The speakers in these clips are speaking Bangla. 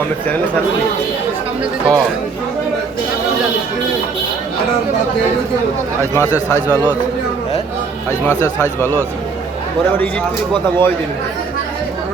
আমি চ্যানেলে ছাড়বি আজ মাছের সাইজ ভালো আছে আজ মাছের সাইজ ভালো আছে পরে আবার এডিট করে কথা বয় দিন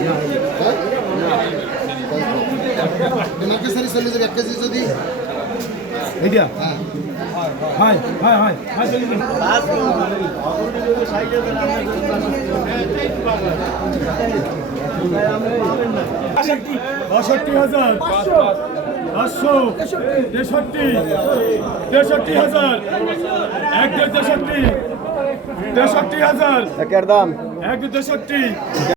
Yeah. ডেমোক্রেসি চল্লিশ এক কেজি যদি বাষট্টি হাজার। পাঁচশো তেষট্টি তেষট্টি হাজার। এক তেষট্টি তেষট্টি হাজার। একের দাম। এক তেষট্টি।